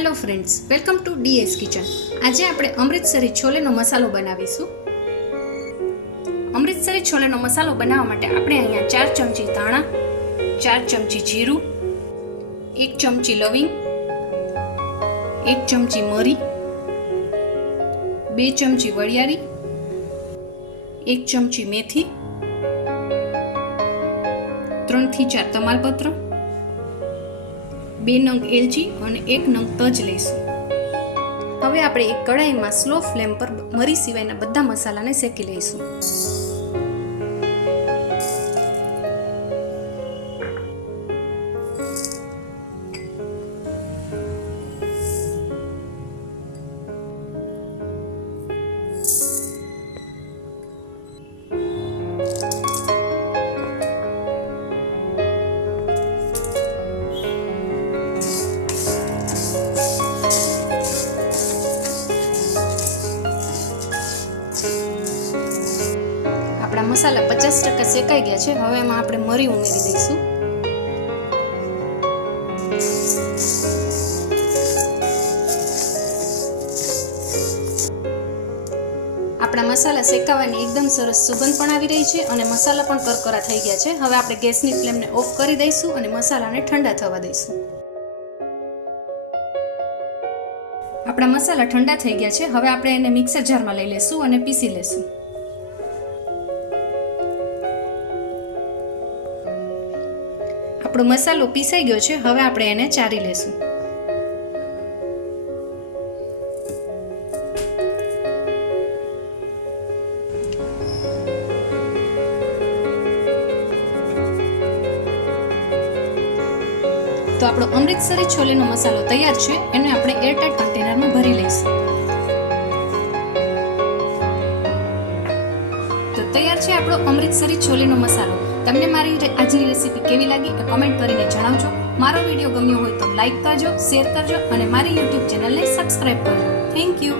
Hello friends, welcome to DS kitchen. આજે આપણે અમૃતસરી છોલેનો મસાલો બનાવીશું. અમૃતસરી છોલેનો મસાલો બનાવવા માટે આપણે અહીંયા 4 ચમચી ધાણા, 4 ચમચી જીરું, 1 ચમચી લવિંગ, 1 ચમચી મરી, 2 ચમચી વરિયાળી, 1 ચમચી મેથી, 3 થી 4 તમાલપત્ર, 2 નંગ એલચી અને 1 નંગ તજ લઈશું. હવે આપણે એક કઢાઈમાં સ્લો ફ્લેમ પર મરી સિવાયના બધા મસાલાને શેકી લઈશું. આપણા મસાલા 50% શેકાઈ ગયા છે. હવે એમાં આપણે મરી ઉમેરી દઈશું. આપણા મસાલા શેકાવાની એકદમ સરસ સુગંધ પણ આવી રહી છે અને મસાલા પણ કરકરા થઈ ગયા છે. હવે આપણે ગેસની ફ્લેમને ઓફ કરી દઈશું અને મસાલાને ઠંડા થવા દઈશું. આપણા મસાલા ઠંડા થઈ ગયા છે. હવે આપણે એને મિક્સર જારમાં લઈ લઈશું અને પીસી લઈશું. આપણો મસાલો પીસાઈ ગયો છે. હવે આપણે એને ચારી લેશું. તો આપણો અમૃતસરી છોલેનો મસાલો તૈયાર છે. એને આપણે એરટાઇટ કન્ટેનરમાં ભરી લઈશું. તો તૈયાર છે આપણો અમૃતસરી છોલેનો મસાલો. તમને મારી આજની રેસીપી કેવી લાગી એ કમેન્ટ કરીને જણાવજો. મારો વિડીયો ગમ્યો હોય તો લાઈક કરજો, શેર કરજો અને મારી યુટ્યુબ ચેનલને સબસ્ક્રાઇબ કરજો. Thank you.